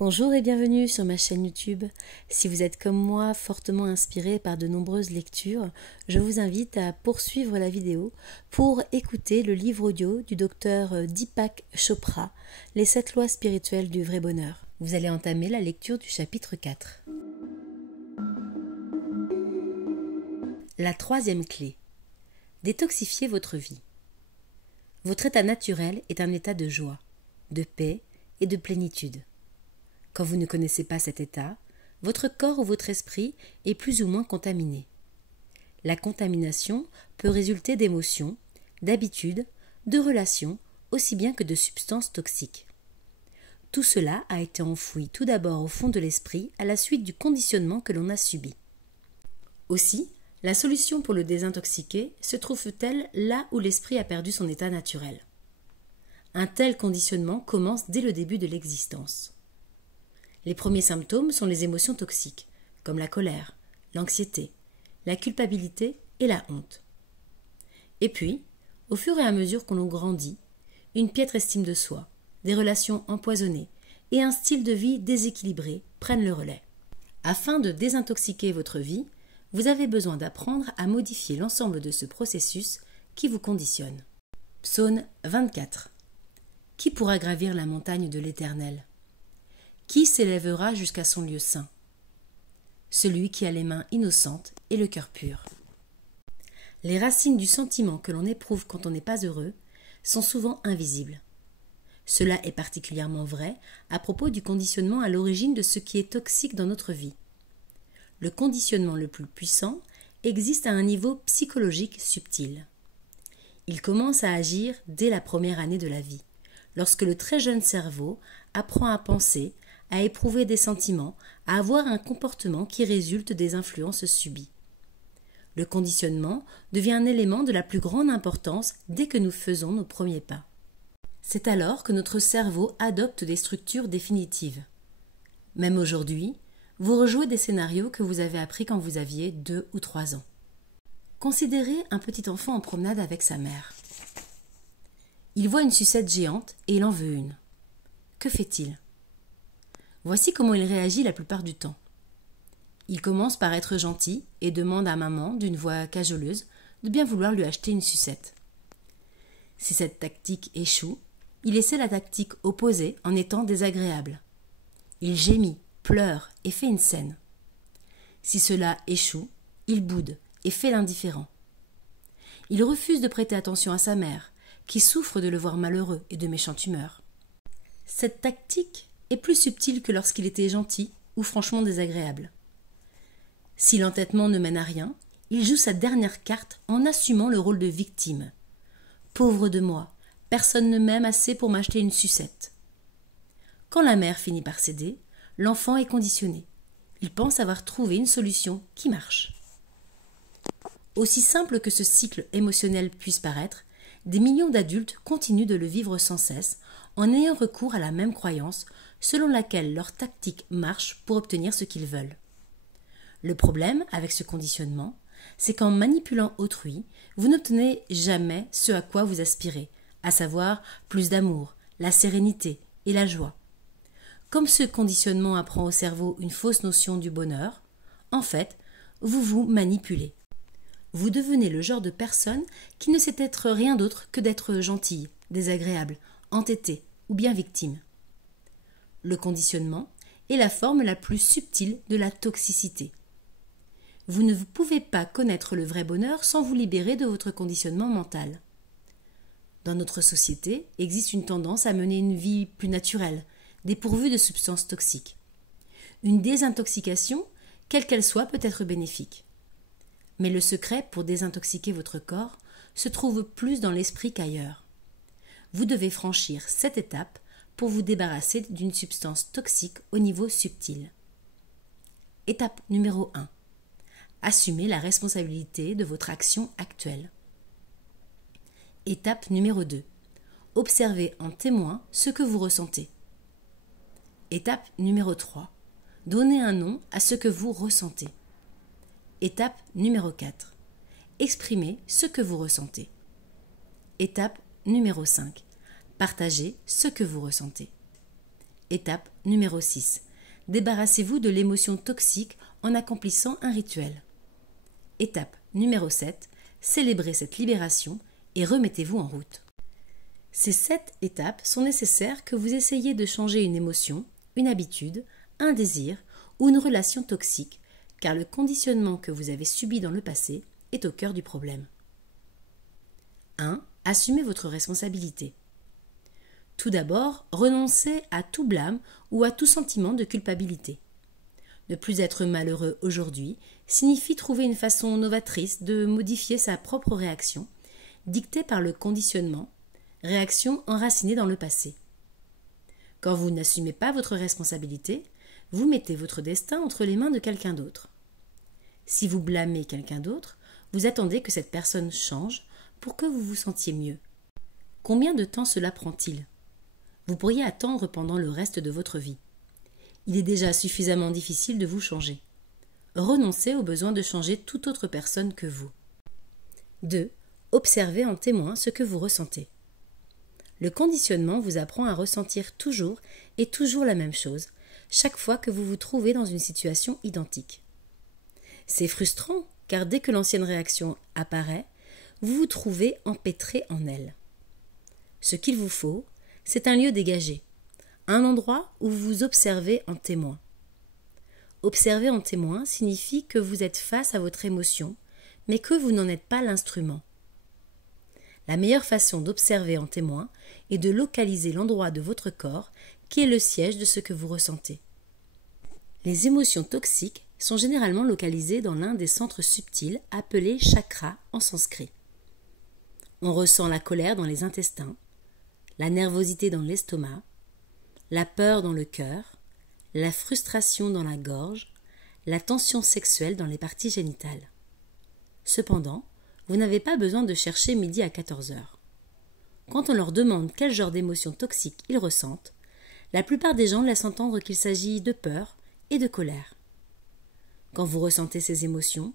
Bonjour et bienvenue sur ma chaîne YouTube. Si vous êtes comme moi fortement inspiré par de nombreuses lectures, je vous invite à poursuivre la vidéo pour écouter le livre audio du docteur Deepak Chopra, Les 7 lois spirituelles du vrai bonheur. Vous allez entamer la lecture du chapitre 4. La troisième clé. Détoxifiez votre vie. Votre état naturel est un état de joie, de paix et de plénitude. Quand vous ne connaissez pas cet état, votre corps ou votre esprit est plus ou moins contaminé. La contamination peut résulter d'émotions, d'habitudes, de relations, aussi bien que de substances toxiques. Tout cela a été enfoui tout d'abord au fond de l'esprit à la suite du conditionnement que l'on a subi. Aussi, la solution pour le désintoxiquer se trouve-t-elle là où l'esprit a perdu son état naturel. Un tel conditionnement commence dès le début de l'existence. Les premiers symptômes sont les émotions toxiques, comme la colère, l'anxiété, la culpabilité et la honte. Et puis, au fur et à mesure qu'on grandit, une piètre estime de soi, des relations empoisonnées et un style de vie déséquilibré prennent le relais. Afin de désintoxiquer votre vie, vous avez besoin d'apprendre à modifier l'ensemble de ce processus qui vous conditionne. Psaume 24. Qui pourra gravir la montagne de l'Éternel ? Qui s'élèvera jusqu'à son lieu saint? Celui qui a les mains innocentes et le cœur pur. Les racines du sentiment que l'on éprouve quand on n'est pas heureux sont souvent invisibles. Cela est particulièrement vrai à propos du conditionnement à l'origine de ce qui est toxique dans notre vie. Le conditionnement le plus puissant existe à un niveau psychologique subtil. Il commence à agir dès la première année de la vie, lorsque le très jeune cerveau apprend à penser, à éprouver des sentiments, à avoir un comportement qui résulte des influences subies. Le conditionnement devient un élément de la plus grande importance dès que nous faisons nos premiers pas. C'est alors que notre cerveau adopte des structures définitives. Même aujourd'hui, vous rejouez des scénarios que vous avez appris quand vous aviez 2 ou 3 ans. Considérez un petit enfant en promenade avec sa mère. Il voit une sucette géante et il en veut une. Que fait-il ? Voici comment il réagit la plupart du temps. Il commence par être gentil et demande à maman, d'une voix cajoleuse, de bien vouloir lui acheter une sucette. Si cette tactique échoue, il essaie la tactique opposée en étant désagréable. Il gémit, pleure et fait une scène. Si cela échoue, il boude et fait l'indifférent. Il refuse de prêter attention à sa mère, qui souffre de le voir malheureux et de méchante humeur. Cette tactique est plus subtil que lorsqu'il était gentil ou franchement désagréable. Si l'entêtement ne mène à rien, il joue sa dernière carte en assumant le rôle de victime. Pauvre de moi, personne ne m'aime assez pour m'acheter une sucette. Quand la mère finit par céder, l'enfant est conditionné. Il pense avoir trouvé une solution qui marche. Aussi simple que ce cycle émotionnel puisse paraître, des millions d'adultes continuent de le vivre sans cesse en ayant recours à la même croyance selon laquelle leur tactique marche pour obtenir ce qu'ils veulent. Le problème avec ce conditionnement, c'est qu'en manipulant autrui, vous n'obtenez jamais ce à quoi vous aspirez, à savoir plus d'amour, la sérénité et la joie. Comme ce conditionnement apprend au cerveau une fausse notion du bonheur, en fait, vous vous manipulez. Vous devenez le genre de personne qui ne sait être rien d'autre que d'être gentille, désagréable, entêtée ou bien victime. Le conditionnement est la forme la plus subtile de la toxicité. Vous ne pouvez pas connaître le vrai bonheur sans vous libérer de votre conditionnement mental. Dans notre société existe une tendance à mener une vie plus naturelle, dépourvue de substances toxiques. Une désintoxication, quelle qu'elle soit, peut être bénéfique. Mais le secret pour désintoxiquer votre corps se trouve plus dans l'esprit qu'ailleurs. Vous devez franchir cette étape pour vous débarrasser d'une substance toxique au niveau subtil. Étape numéro 1. Assumez la responsabilité de votre action actuelle. Étape numéro 2. Observez en témoin ce que vous ressentez. Étape numéro 3. Donnez un nom à ce que vous ressentez. Étape numéro 4. Exprimez ce que vous ressentez. Étape numéro 5. Partagez ce que vous ressentez. Étape numéro 6. Débarrassez-vous de l'émotion toxique en accomplissant un rituel. Étape numéro 7. Célébrez cette libération et remettez-vous en route. Ces 7 étapes sont nécessaires que vous essayiez de changer une émotion, une habitude, un désir ou une relation toxique, car le conditionnement que vous avez subi dans le passé est au cœur du problème. 1. Assumez votre responsabilité. Tout d'abord, renoncez à tout blâme ou à tout sentiment de culpabilité. Ne plus être malheureux aujourd'hui signifie trouver une façon novatrice de modifier sa propre réaction, dictée par le conditionnement, réaction enracinée dans le passé. Quand vous n'assumez pas votre responsabilité, vous mettez votre destin entre les mains de quelqu'un d'autre. Si vous blâmez quelqu'un d'autre, vous attendez que cette personne change pour que vous vous sentiez mieux. Combien de temps cela prend-il ? Vous pourriez attendre pendant le reste de votre vie. Il est déjà suffisamment difficile de vous changer. Renoncez au besoin de changer toute autre personne que vous. 2. Observez en témoin ce que vous ressentez. Le conditionnement vous apprend à ressentir toujours et toujours la même chose, chaque fois que vous vous trouvez dans une situation identique. C'est frustrant, car dès que l'ancienne réaction apparaît, vous vous trouvez empêtré en elle. Ce qu'il vous faut, c'est un lieu dégagé, un endroit où vous vous observez en témoin. Observer en témoin signifie que vous êtes face à votre émotion, mais que vous n'en êtes pas l'instrument. La meilleure façon d'observer en témoin est de localiser l'endroit de votre corps qui est le siège de ce que vous ressentez. Les émotions toxiques sont généralement localisées dans l'un des centres subtils appelés chakras en sanskrit. On ressent la colère dans les intestins, la nervosité dans l'estomac, la peur dans le cœur, la frustration dans la gorge, la tension sexuelle dans les parties génitales. Cependant, vous n'avez pas besoin de chercher midi à 14 heures. Quand on leur demande quel genre d'émotions toxiques ils ressentent, la plupart des gens laissent entendre qu'il s'agit de peur et de colère. Quand vous ressentez ces émotions,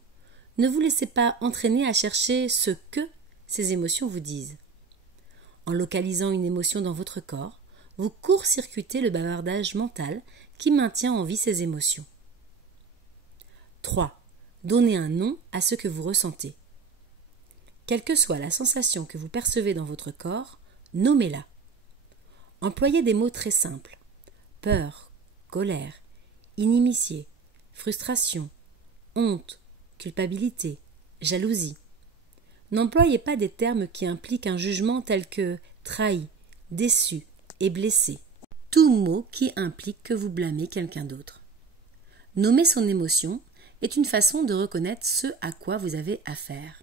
ne vous laissez pas entraîner à chercher ce que ces émotions vous disent. En localisant une émotion dans votre corps, vous court-circuitez le bavardage mental qui maintient en vie ces émotions. 3. Donnez un nom à ce que vous ressentez. Quelle que soit la sensation que vous percevez dans votre corps, nommez-la. Employez des mots très simples. Peur, colère, inimitié, frustration, honte, culpabilité, jalousie. N'employez pas des termes qui impliquent un jugement tel que trahi, déçu et blessé. Tout mot qui implique que vous blâmez quelqu'un d'autre. Nommer son émotion est une façon de reconnaître ce à quoi vous avez affaire.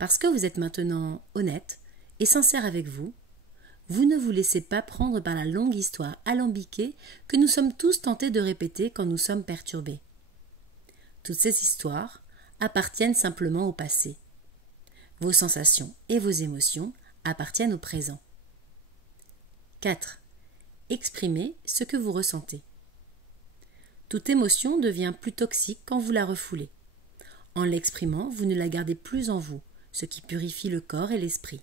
Parce que vous êtes maintenant honnête et sincère avec vous, vous ne vous laissez pas prendre par la longue histoire alambiquée que nous sommes tous tentés de répéter quand nous sommes perturbés. Toutes ces histoires appartiennent simplement au passé. Vos sensations et vos émotions appartiennent au présent. 4. Exprimez ce que vous ressentez. Toute émotion devient plus toxique quand vous la refoulez. En l'exprimant, vous ne la gardez plus en vous, ce qui purifie le corps et l'esprit.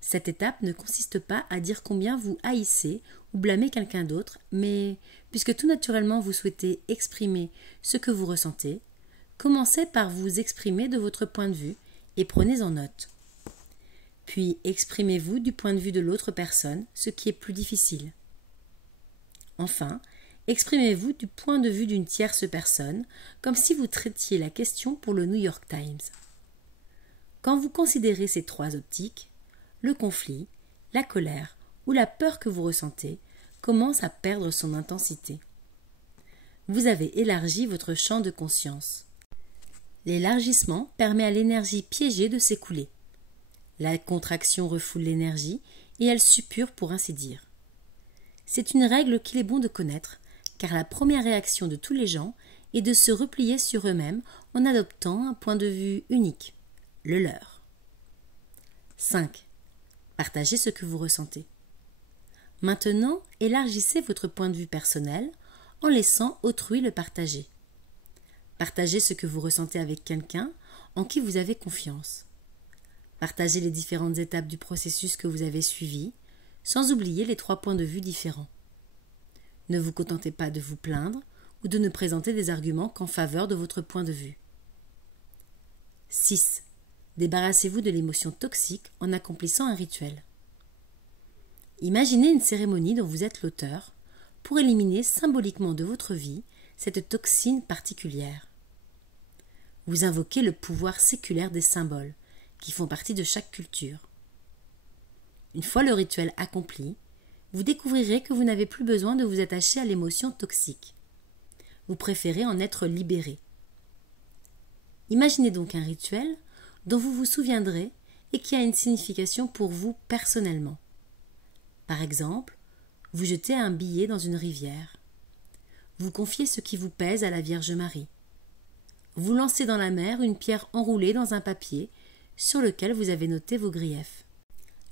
Cette étape ne consiste pas à dire combien vous haïssez ou blâmez quelqu'un d'autre, mais puisque tout naturellement vous souhaitez exprimer ce que vous ressentez, commencez par vous exprimer de votre point de vue et prenez en note. Puis exprimez-vous du point de vue de l'autre personne, ce qui est plus difficile. Enfin, exprimez-vous du point de vue d'une tierce personne, comme si vous traitiez la question pour le New York Times. Quand vous considérez ces 3 optiques, le conflit, la colère ou la peur que vous ressentez commence à perdre son intensité. Vous avez élargi votre champ de conscience. L'élargissement permet à l'énergie piégée de s'écouler. La contraction refoule l'énergie et elle suppure pour ainsi dire. C'est une règle qu'il est bon de connaître, car la première réaction de tous les gens est de se replier sur eux-mêmes en adoptant un point de vue unique, le leur. 5. Partagez ce que vous ressentez. Maintenant, élargissez votre point de vue personnel en laissant autrui le partager. Partagez ce que vous ressentez avec quelqu'un en qui vous avez confiance. Partagez les différentes étapes du processus que vous avez suivi, sans oublier les 3 points de vue différents. Ne vous contentez pas de vous plaindre ou de ne présenter des arguments qu'en faveur de votre point de vue. 6. Débarrassez-vous de l'émotion toxique en accomplissant un rituel. Imaginez une cérémonie dont vous êtes l'auteur pour éliminer symboliquement de votre vie cette toxine particulière. Vous invoquez le pouvoir séculaire des symboles qui font partie de chaque culture. Une fois le rituel accompli, vous découvrirez que vous n'avez plus besoin de vous attacher à l'émotion toxique. Vous préférez en être libéré. Imaginez donc un rituel dont vous vous souviendrez et qui a une signification pour vous personnellement. Par exemple, vous jetez un billet dans une rivière. Vous confiez ce qui vous pèse à la Vierge Marie. Vous lancez dans la mer une pierre enroulée dans un papier sur lequel vous avez noté vos griefs.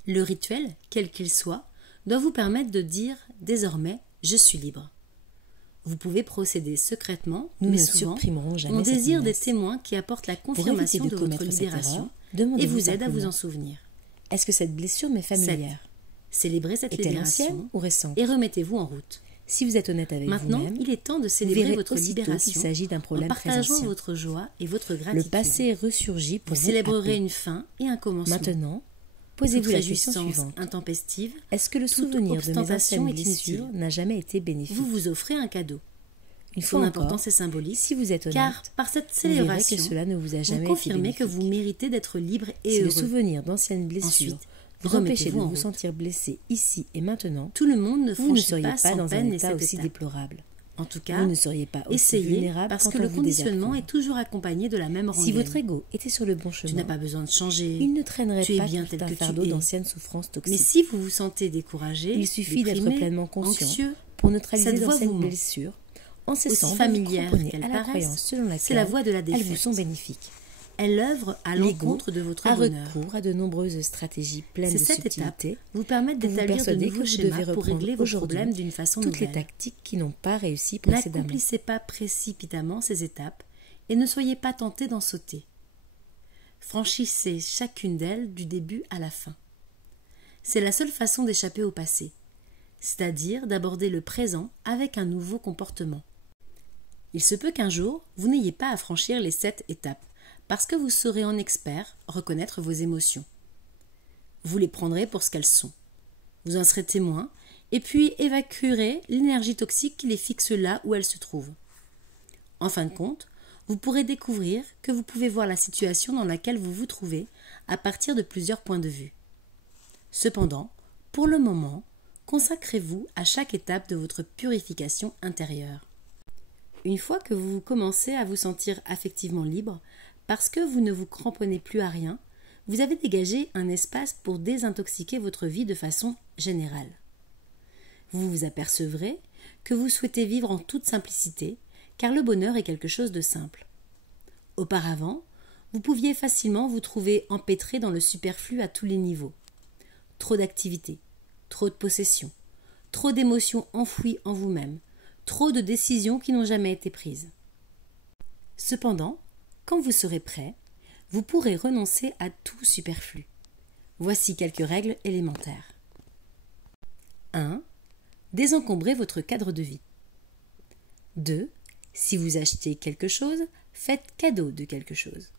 Le rituel, quel qu'il soit, doit vous permettre de dire désormais « je suis libre ». Vous pouvez procéder secrètement, mais souvent, on désire des témoins qui apportent la confirmation de votre libération et vous aident à vous en souvenir. Est-ce que cette blessure m'est familière? Célébrez cette libération ou récente? Et remettez-vous en route. Si vous êtes honnête avec Maintenant, vous-même, il est temps de célébrer votre libération qu'il s'agit d'un problème en partageant très ancien. votre joie et votre gratitude. Le passé ressurgit pour vous célébrerez une fin et un commencement. Maintenant, posez-vous la question réjouissance suivante. intempestive, Est-ce que le toute souvenir de mes ostentation anciennes est blessures inutile. n'a jamais été bénéfique? Vous vous offrez un cadeau. Une Son fois importance encore, est symbolique, si vous êtes honnête, car par cette vous verrez célébration, que cela ne vous a jamais vous été confirmez bénéfique. que vous méritez d'être libre et Si heureux. le souvenir d'anciennes blessures Ensuite, vous empêchez de remettez-vous en vous route. sentir blessé ici et maintenant, Tout le monde ne vous ne franchit seriez pas pas sans dans un peine et état cette aussi étape. déplorable. En tout cas, Vous ne seriez pas aussi essayez, vulnérable parce quand que on le vous conditionnement désapprouve. est toujours accompagné de la même Si rengaine. votre ego était sur le bon Tu chemin, n'as pas besoin de changer. il ne traînerait Tu es pas bien tout tel un que tu fardeau es. d'anciennes souffrances toxiques. Mais si vous vous sentez découragé, Il suffit d'être déprimé, pleinement conscient anxieux, pour neutraliser cette voix d'anciennes vous ment. blessures en aussi cessant de vous familière cramponner qu'elle à la paraisse, croyance selon laquelle c'est la voix de la elles défaite. vous sont bénéfiques. Elle œuvre à L'ego l'encontre de votre a bonheur. recours à de nombreuses stratégies pleines de Cette étape subtilité vous permet pour vous d'établir de persuader nouveaux que vous schémas devez pour reprendre régler vos aujourd'hui problèmes d'une façon toutes les nouvelle. tactiques qui n'ont pas réussi précédemment. N'accomplissez pas précipitamment ces étapes et ne soyez pas tenté d'en sauter. Franchissez chacune d'elles du début à la fin. C'est la seule façon d'échapper au passé, c'est-à-dire d'aborder le présent avec un nouveau comportement. Il se peut qu'un jour, vous n'ayez pas à franchir les 7 étapes, parce que vous saurez en expert reconnaître vos émotions. Vous les prendrez pour ce qu'elles sont. Vous en serez témoin, et puis évacuerez l'énergie toxique qui les fixe là où elles se trouvent. En fin de compte, vous pourrez découvrir que vous pouvez voir la situation dans laquelle vous vous trouvez à partir de plusieurs points de vue. Cependant, pour le moment, consacrez-vous à chaque étape de votre purification intérieure. Une fois que vous commencez à vous sentir affectivement libre, parce que vous ne vous cramponnez plus à rien, vous avez dégagé un espace pour désintoxiquer votre vie de façon générale. Vous vous apercevrez que vous souhaitez vivre en toute simplicité, car le bonheur est quelque chose de simple. Auparavant, vous pouviez facilement vous trouver empêtré dans le superflu à tous les niveaux. Trop d'activités, trop de possessions, trop d'émotions enfouies en vous-même, trop de décisions qui n'ont jamais été prises. Cependant, quand vous serez prêt, vous pourrez renoncer à tout superflu. Voici quelques règles élémentaires. 1. Désencombrez votre cadre de vie. 2. Si vous achetez quelque chose, faites cadeau de quelque chose.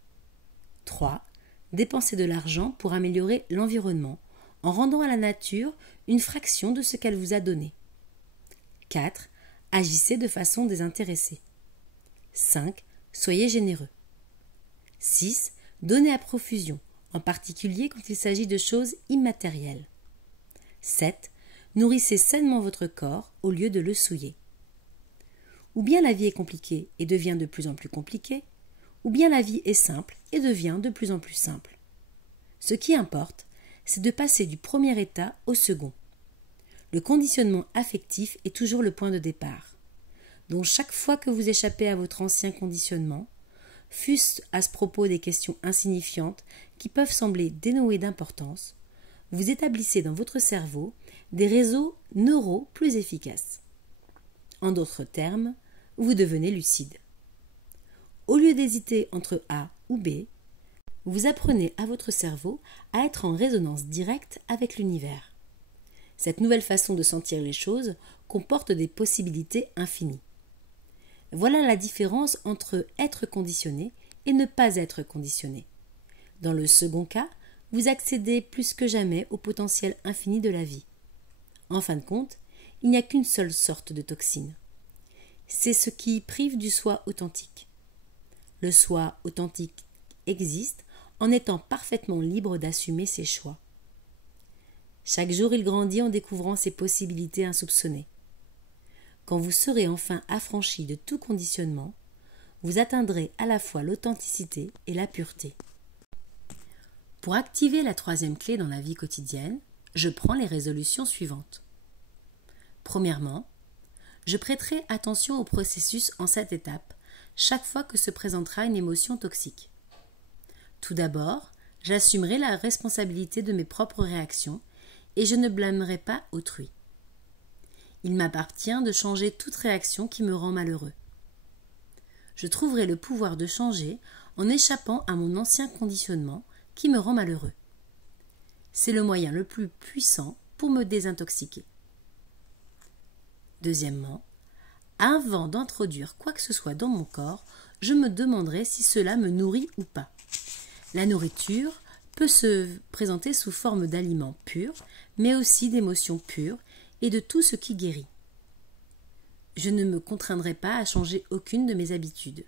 3. Dépensez de l'argent pour améliorer l'environnement en rendant à la nature une fraction de ce qu'elle vous a donné. 4. Agissez de façon désintéressée. 5. Soyez généreux. 6. Donnez à profusion, en particulier quand il s'agit de choses immatérielles. 7. Nourrissez sainement votre corps au lieu de le souiller. Ou bien la vie est compliquée et devient de plus en plus compliquée, ou bien la vie est simple et devient de plus en plus simple. Ce qui importe, c'est de passer du premier état au second. Le conditionnement affectif est toujours le point de départ. Donc chaque fois que vous échappez à votre ancien conditionnement, fût-ce à ce propos des questions insignifiantes qui peuvent sembler dénuées d'importance, vous établissez dans votre cerveau des réseaux neuraux plus efficaces. En d'autres termes, vous devenez lucide. Au lieu d'hésiter entre A ou B, vous apprenez à votre cerveau à être en résonance directe avec l'univers. Cette nouvelle façon de sentir les choses comporte des possibilités infinies. Voilà la différence entre être conditionné et ne pas être conditionné. Dans le second cas, vous accédez plus que jamais au potentiel infini de la vie. En fin de compte, il n'y a qu'une seule sorte de toxine. C'est ce qui prive du soi authentique. Le soi authentique existe en étant parfaitement libre d'assumer ses choix. Chaque jour, il grandit en découvrant ses possibilités insoupçonnées. Quand vous serez enfin affranchi de tout conditionnement, vous atteindrez à la fois l'authenticité et la pureté. Pour activer la troisième clé dans la vie quotidienne, je prends les résolutions suivantes. Premièrement, je prêterai attention au processus en 7 étapes chaque fois que se présentera une émotion toxique. Tout d'abord, j'assumerai la responsabilité de mes propres réactions et je ne blâmerai pas autrui. Il m'appartient de changer toute réaction qui me rend malheureux. Je trouverai le pouvoir de changer en échappant à mon ancien conditionnement qui me rend malheureux. C'est le moyen le plus puissant pour me désintoxiquer. Deuxièmement, avant d'introduire quoi que ce soit dans mon corps, je me demanderai si cela me nourrit ou pas. La nourriture peut se présenter sous forme d'aliments purs, mais aussi d'émotions pures et de tout ce qui guérit. Je ne me contraindrai pas à changer aucune de mes habitudes.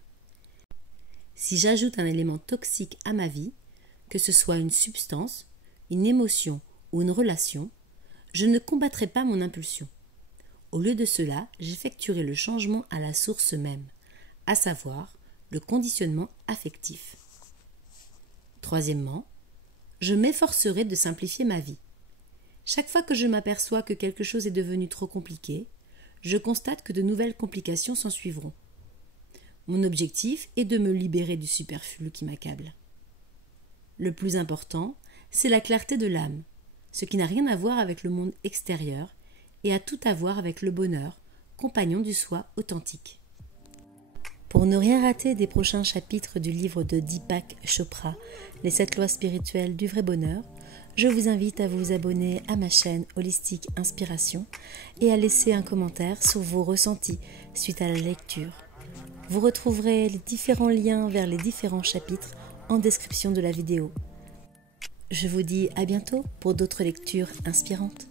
Si j'ajoute un élément toxique à ma vie, que ce soit une substance, une émotion ou une relation, je ne combattrai pas mon impulsion. Au lieu de cela, j'effectuerai le changement à la source même, à savoir le conditionnement affectif. Troisièmement, je m'efforcerai de simplifier ma vie. Chaque fois que je m'aperçois que quelque chose est devenu trop compliqué, je constate que de nouvelles complications s'en suivront. Mon objectif est de me libérer du superflu qui m'accable. Le plus important, c'est la clarté de l'âme, ce qui n'a rien à voir avec le monde extérieur et a tout à voir avec le bonheur, compagnon du soi authentique. Pour ne rien rater des prochains chapitres du livre de Deepak Chopra, Les 7 lois spirituelles du vrai bonheur, je vous invite à vous abonner à ma chaîne Holistique Inspiration et à laisser un commentaire sur vos ressentis suite à la lecture. Vous retrouverez les différents liens vers les différents chapitres en description de la vidéo. Je vous dis à bientôt pour d'autres lectures inspirantes.